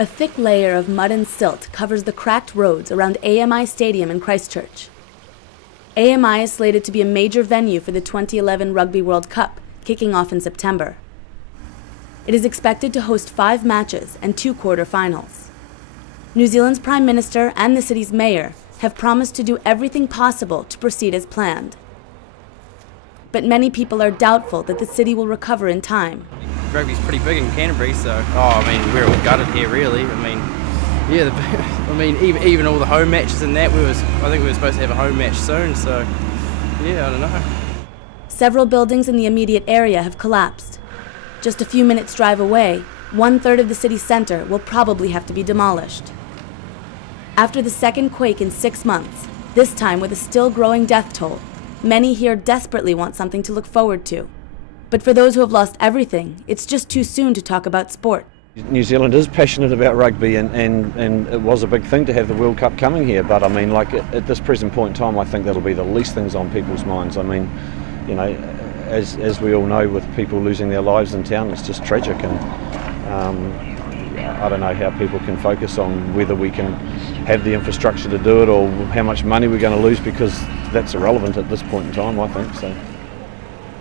A thick layer of mud and silt covers the cracked roads around AMI Stadium in Christchurch. AMI is slated to be a major venue for the 2011 Rugby World Cup, kicking off in September. It is expected to host 5 matches and 2 quarter-finals. New Zealand's Prime Minister and the city's mayor have promised to do everything possible to proceed as planned. But many people are doubtful that the city will recover in time. Rugby's pretty big in Canterbury, so we're all gutted here, really. Even all the home matches and that, I think we were supposed to have a home match soon, so I don't know. Several buildings in the immediate area have collapsed. Just a few minutes' drive away, 1/3 of the city centre will probably have to be demolished. After the second quake in 6 months, this time with a still growing death toll, many here desperately want something to look forward to. But for those who have lost everything, it's just too soon to talk about sport. New Zealand is passionate about rugby and it was a big thing to have the World Cup coming here, but at this present point in time, I think that'll be the least things on people's minds. As we all know, with people losing their lives in town, it's just tragic, and I don't know how people can focus on whether we can have the infrastructure to do it or how much money we're going to lose, because that's irrelevant at this point in time, I think. So.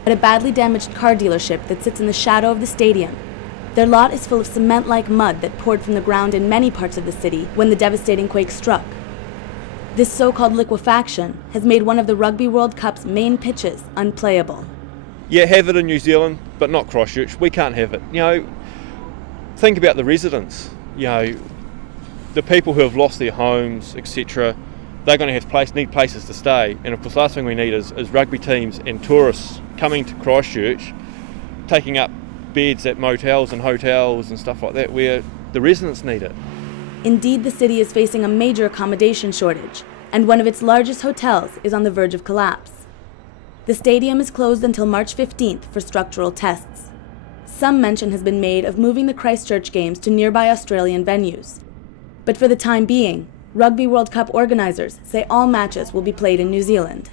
At a badly damaged car dealership that sits in the shadow of the stadium, their lot is full of cement-like mud that poured from the ground in many parts of the city when the devastating quake struck. This so-called liquefaction has made one of the Rugby World Cup's main pitches unplayable. Yeah, have it in New Zealand, but not Christchurch. We can't have it. Think about the residents. The people who have lost their homes, etc. They're going to need places to stay. And of course, the last thing we need is rugby teams and tourists coming to Christchurch, taking up beds at motels and hotels and stuff like that, where the residents need it. Indeed, the city is facing a major accommodation shortage, and one of its largest hotels is on the verge of collapse. The stadium is closed until March 15th for structural tests. Some mention has been made of moving the Christchurch games to nearby Australian venues. But for the time being, Rugby World Cup organisers say all matches will be played in New Zealand.